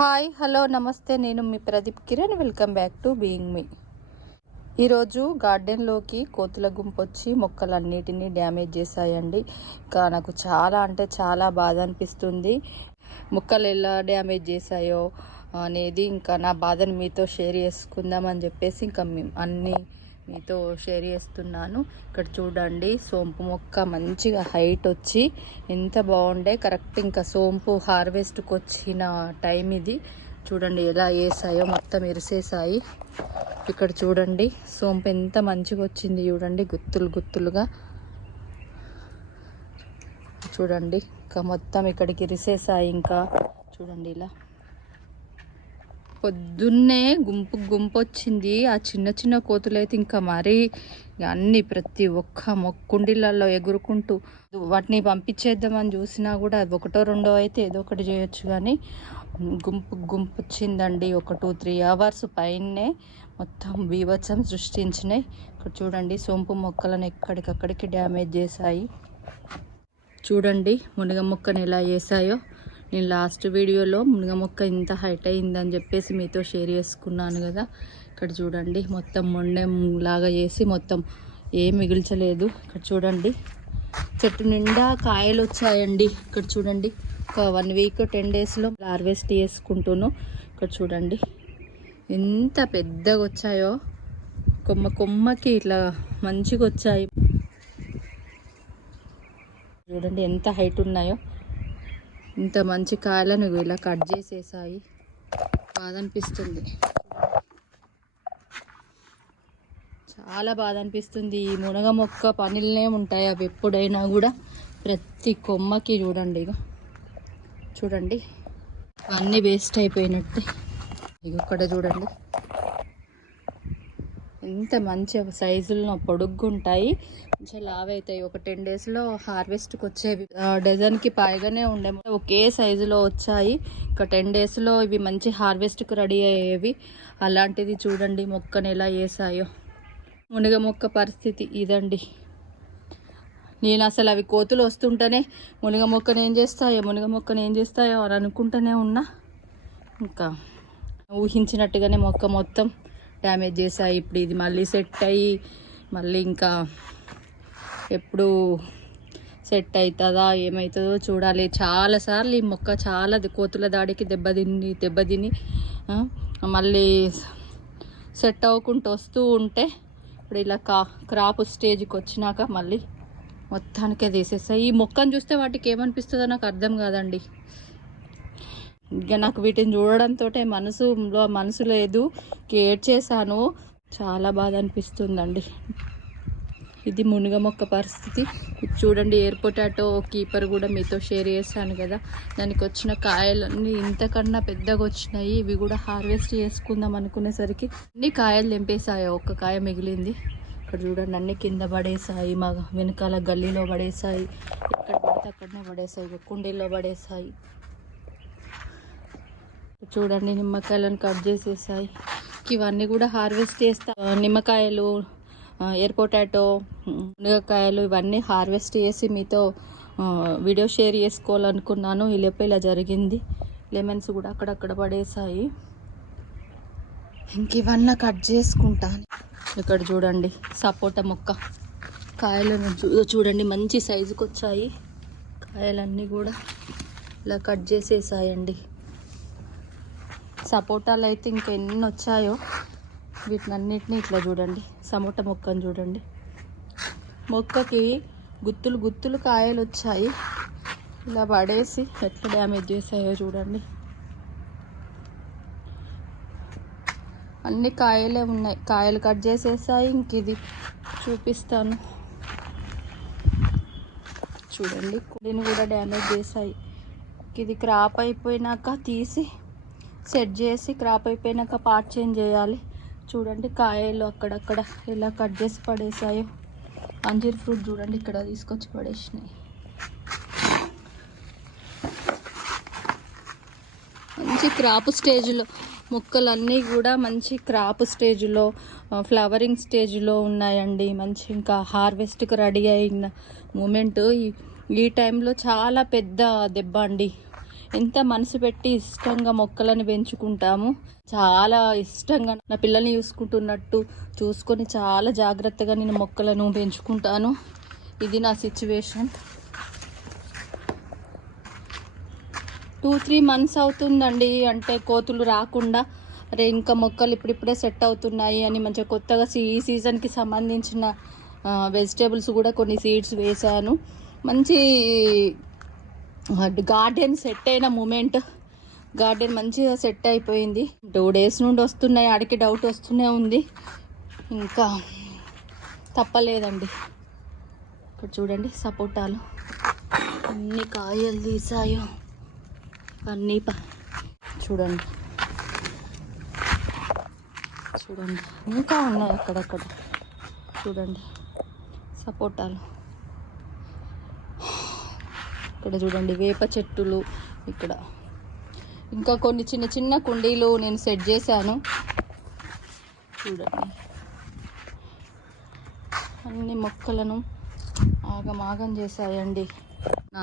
Hi hello namaste, నేను మీ Pradeep Kiran. Welcome back to being me. ఈరోజు గార్డెన్లోకి కోతుల గుంపు వచ్చి మొక్కలన్నిటినీ డ్యామేజ్ చేశాయండి. ఇంకా నాకు చాలా అంటే చాలా బాధ అనిపిస్తుంది. మొక్కలు ఎలా డ్యామేజ్ చేశాయో అనేది ఇంకా నా బాధను మీతో షేర్ చేసుకుందామని చెప్పేసి ఇంకా అన్నీ మీతో షేర్ చేస్తున్నాను. ఇక్కడ చూడండి, సోంపు మొక్క మంచిగా హైట్ వచ్చి ఎంత బాగుండే. కరెక్ట్ ఇంకా సోంపు హార్వెస్ట్కి వచ్చిన టైం ఇది. చూడండి ఎలా వేసాయో, మొత్తం ఇరిసేసాయి. ఇక్కడ చూడండి సోంపు ఎంత మంచిగా వచ్చింది చూడండి, గుత్తులు గుత్తులుగా చూడండి. ఇంకా మొత్తం ఇక్కడికి ఇరిసేసాయి. ఇంకా చూడండి ఇలా పొద్దున్నే గుంపు వచ్చింది. ఆ చిన్న చిన్న కోతులు అయితే ఇంకా మరీ అన్ని ప్రతి ఒక్క మొక్కుండిలలో ఎగురుకుంటూ వాటిని పంపించేద్దామని చూసినా కూడా అది ఒకటో రెండో అయితే ఏదో ఒకటి చేయొచ్చు, కానీ గుంపు వచ్చిందండి. ఒక 2-3 అవర్స్ పైనే మొత్తం బీభత్సం సృష్టించినాయి. ఇక్కడ చూడండి సోంపు మొక్కలను ఎక్కడికక్కడికి డ్యామేజ్ చేశాయి. చూడండి మునగ మొక్కను ఎలా చేశాయో. నేను లాస్ట్ వీడియోలో మునగ మొక్క ఇంత హైట్ అయిందని చెప్పేసి మీతో షేర్ చేసుకున్నాను కదా. ఇక్కడ చూడండి మొత్తం మొండెం లాగా చేసి మొత్తం ఏం మిగిల్చలేదు. ఇక్కడ చూడండి చెట్టు నిండా కాయలు వచ్చాయండి. ఇక్కడ చూడండి ఒక 1 వీక్ 10 డేస్లో హార్వెస్ట్ చేసుకుంటున్నాను. ఇక్కడ చూడండి ఎంత పెద్దగా వచ్చాయో, కొమ్మకి ఇట్లా మంచిగా వచ్చాయి. చూడండి ఎంత హైట్ ఉన్నాయో. ఇంత మంచి కాయలను ఇలా కట్ చేసేసాయి. బాధ అనిపిస్తుంది, చాలా బాధ అనిపిస్తుంది. ఈ మునగ మొక్క పనులనే ఉంటాయి అవి ఎప్పుడైనా కూడా. ప్రతి కొమ్మకి చూడండి, ఇక చూడండి అన్నీ వేస్ట్ అయిపోయినట్టే. ఇక ఇక్కడ చూడండి ఎంత మంచి సైజుల్లో పొడుగ్గా ఉంటాయి, మంచిగా లావ్ అవుతాయి. ఒక 10 డేస్లో హార్వెస్ట్కి వచ్చేవి. డజన్కి పైగానే ఉండే, ఒకే సైజులో వచ్చాయి. ఒక 10 డేస్లో ఇవి మంచి హార్వెస్ట్కి రెడీ అయ్యేవి. అలాంటిది చూడండి మొక్కను ఎలా వేసాయో. మునగ మొక్క పరిస్థితి ఇదండి. నేను అసలు అవి కోతులు వస్తుంటేనే మునగ మొక్కను ఏం చేస్తాయో అని అనుకుంటూనే ఉన్నా. ఇంకా ఊహించినట్టుగానే మొక్క మొత్తం డ్యామేజ్ చేశాయి. ఇప్పుడు ఇది మళ్ళీ సెట్ అయ్యి మళ్ళీ ఇంకా ఎప్పుడు సెట్ అవుతుందా ఏమవుతుందో చూడాలి. చాలాసార్లు ఈ మొక్క చాలా కోతుల దాడికి దెబ్బతిని మళ్ళీ సెట్ అవ్వకుండా వస్తూ ఉంటే ఇప్పుడు ఇలా క్రాప్ స్టేజ్కి వచ్చినాక మళ్ళీ మొత్తానికే తీసేస్తాయి. ఈ మొక్కను చూస్తే వాటికి ఏమనిపిస్తుందో నాకు అర్థం కాదండి. ఇక నాకు వీటిని చూడడంతో మనసు లేదు, కేర్ చేశాను. చాలా బాధ అనిపిస్తుందండి. ఇది మునగ మొక్క పరిస్థితి. చూడండి ఎయిర్ పొటాటో కీపర్ కూడా మీతో షేర్ చేశాను కదా, దానికి వచ్చిన కాయలన్నీ ఇంతకన్నా పెద్దగా వచ్చినాయి. ఇవి కూడా హార్వెస్ట్ చేసుకుందాం అనుకునేసరికి అన్ని కాయలు తెంపేసాయి, ఒక్క కాయ మిగిలింది. ఇక్కడ చూడండి అన్ని కింద పడేసాయి, మా వెనకాల గల్లీలో పడేసాయి, ఎక్కడ పడితే అక్కడనే పడేసాయి, కుండీల్లో పడేసాయి. చూడండి నిమ్మకాయలను కట్ చేసేసాయి. ఇవన్నీ కూడా హార్వెస్ట్ చేస్తా. నిమ్మకాయలు, ఎయిర్ పొటాటో, మునగకాయలు ఇవన్నీ హార్వెస్ట్ చేసి మీతో వీడియో షేర్ చేసుకోవాలనుకున్నాను. ఈలోపు ఇలా జరిగింది. లెమన్స్ కూడా అక్కడక్కడ పడేసాయి. ఇంక ఇవన్నీ కట్ చేసుకుంటాను. ఇక్కడ చూడండి సపోటా మొక్క కాయలను చూడండి మంచి సైజుకి వచ్చాయి. కాయలన్నీ కూడా ఇలా కట్ చేసేసాయండి. సపోటాలు అయితే ఇంకా ఎన్ని వచ్చాయో. వీటినన్నిటిని ఇట్లా చూడండి, సపోటా మొక్కను చూడండి, మొక్కకి గుత్తులు కాయలు వచ్చాయి. ఇలా పడేసి ఎట్లా డ్యామేజ్ చేసాయో చూడండి. అన్ని కాయలే ఉన్నాయి, కాయలు కట్ చేసేసాయి. ఇంక ఇది చూపిస్తాను చూడండి, దీన్ని కూడా డ్యామేజ్ చేసాయి. ఇది క్రాప్ అయిపోయినాక తీసి సెట్ చేసి, క్రాప్ అయిపోయినాక పార్ట్ చేంజ్ చేయాలి. చూడండి కాయలు అక్కడక్కడ ఎలా కట్ చేసి పడేసాయో. అంజీర్ ఫ్రూట్ చూడండి ఇక్కడ తీసుకొచ్చి పడేసినాయి. మంచి క్రాప్ స్టేజ్లో మొక్కలన్నీ కూడా మంచి క్రాప్ స్టేజ్లో, ఫ్లవరింగ్ స్టేజ్లో ఉన్నాయండి. మంచి ఇంకా హార్వెస్ట్కి రెడీ అయిన మూమెంట్. ఈ టైంలో చాలా పెద్ద దెబ్బ అండి. ఎంత మనసు పెట్టి ఇష్టంగా మొక్కలను పెంచుకుంటాము. చాలా ఇష్టంగా నా పిల్లల్ని చూసుకొని చాలా జాగ్రత్తగా నేను మొక్కలను పెంచుకుంటాను. ఇది నా సిచ్యువేషన్. 2-3 months అవుతుందండి అంటే కోతులు రాకుండా. అరే ఇంకా మొక్కలు ఇప్పుడిప్పుడే సెట్ అవుతున్నాయి అని మంచిగా కొత్తగా ఈ సీజన్కి సంబంధించిన వెజిటేబుల్స్ కూడా కొన్ని సీడ్స్ వేశాను. మంచి గార్డెన్ సెట్ అయిన మూమెంట్. గార్డెన్ మంచిగా సెట్ అయిపోయింది. 2 days నుండి వస్తున్నాయి, ఆడికి డౌట్ వస్తూనే ఉంది, ఇంకా తప్పలేదండి. ఇక్కడ చూడండి సపోటాలు అన్ని కాయలు తీసాయో అన్నీ చూడండి ఇంకా ఉన్నాయి అక్కడక్కడ. చూడండి సపోటాలు. ఇక్కడ చూడండి వేప చెట్టులు. ఇక్కడ ఇంకా కొన్ని చిన్న చిన్న కుండీలు నేను సెట్ చేశాను. చూడండి అన్ని మొక్కలను ఆగమాగం చేశాయండి.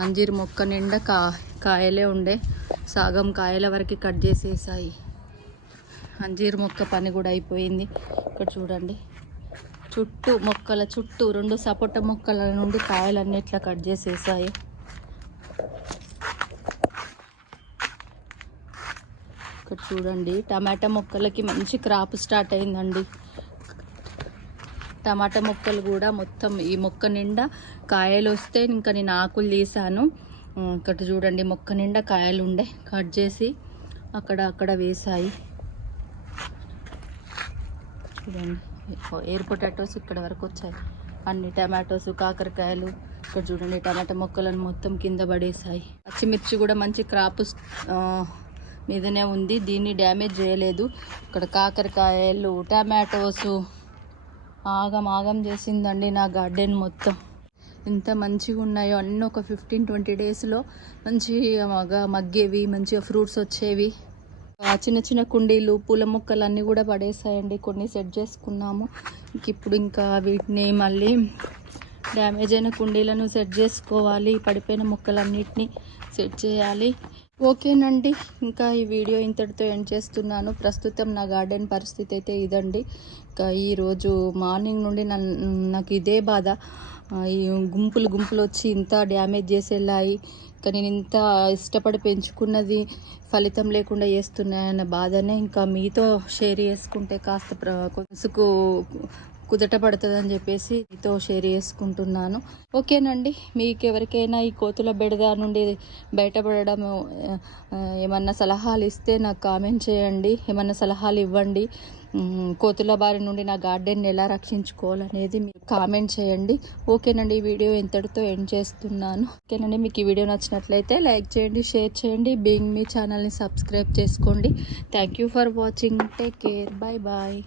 అంజీర్ మొక్క నిండా కాయలే ఉండే, సగం కాయల వరకు కట్ చేసేసాయి. అంజీర్ మొక్క పని కూడా అయిపోయింది. ఇక్కడ చూడండి మొక్కల చుట్టూ 2 సపోటా మొక్కల నుండి కాయలన్నీ ఇట్లా కట్ చేసేసాయి. ఇక్కడ చూడండి టమాటా మొక్కలకి మంచి క్రాప్ స్టార్ట్ అయిందండి. టమాటా మొక్కలు కూడా మొత్తం ఈ మొక్క నిండా కాయలు వస్తే ఇంకా నేను ఆకులు తీసాను. ఇక్కడ చూడండి మొక్క నిండా కాయలు ఉండే, కట్ చేసి అక్కడ వేసాయి. చూడండి ఎయిర్ పొటాటోస్ ఇక్కడ వరకు వచ్చాయి. అన్ని టమాటోస్, కాకరకాయలు. ఇక్కడ చూడండి టమాటా మొక్కలను మొత్తం కింద పడేసాయి. పచ్చిమిర్చి కూడా మంచి క్రాప్ మీదనే ఉంది, దీన్ని డ్యామేజ్ చేయలేదు. ఇక్కడ కాకరకాయలు, టమాటోస్ ఆగం చేసిందండి నా గార్డెన్ మొత్తం. ఎంత మంచిగా ఉన్నాయో అన్నీ. ఒక 15-20 daysలో మంచిగా మగ్గేవి, మంచిగా ఫ్రూట్స్ వచ్చేవి. చిన్న చిన్న కుండీలు, పూల మొక్కలు అన్నీ కూడా పడేసాయండి. కొన్ని సెట్ చేసుకున్నాము. ఇప్పుడు ఇంకా వీటిని మళ్ళీ డ్యామేజ్ అయిన కుండీలను సెట్ చేసుకోవాలి. పడిపోయిన మొక్కలన్నిటినీ సెట్ చేయాలి. ఓకేనండి, ఇంకా ఈ వీడియో ఇంతటితో ఎండ్ చేస్తున్నాను. ప్రస్తుతం నా గార్డెన్ పరిస్థితి అయితే ఇదండి. ఇంకా ఈరోజు మార్నింగ్ నుండి నాకు ఇదే బాధ. ఈ గుంపులు వచ్చి ఇంత డ్యామేజ్ చేసి వెళ్ళాయి. ఇంకా నేను ఇంత ఇష్టపడి పెంచుకున్నది ఫలితం లేకుండా చేస్తున్నాయన్న బాధనే ఇంకా మీతో షేర్ చేసుకుంటే కాస్త మనసుకు కుదట పడుతుందని చెప్పేసి మీతో షేర్ చేసుకుంటున్నాను. ఓకేనండి, మీకు ఎవరికైనా ఈ కోతుల బెడద నుండి బయటపడడం ఏమన్నా సలహాలు ఇస్తే నాకు కామెంట్ చేయండి. ఏమన్నా సలహాలు ఇవ్వండి. కోతుల బారి నుండి నా గార్డెన్ ఎలా రక్షించుకోవాలనేది మీరు కామెంట్ చేయండి. ఓకేనండి, ఈ వీడియో ఇంతటితో ఎండ్ చేస్తున్నాను. ఓకేనండి, మీకు ఈ వీడియో నచ్చినట్లయితే లైక్ చేయండి, షేర్ చేయండి. బీయింగ్ మీ ఛానల్ని సబ్స్క్రైబ్ చేసుకోండి. Thank you for watching. Take care. Bye.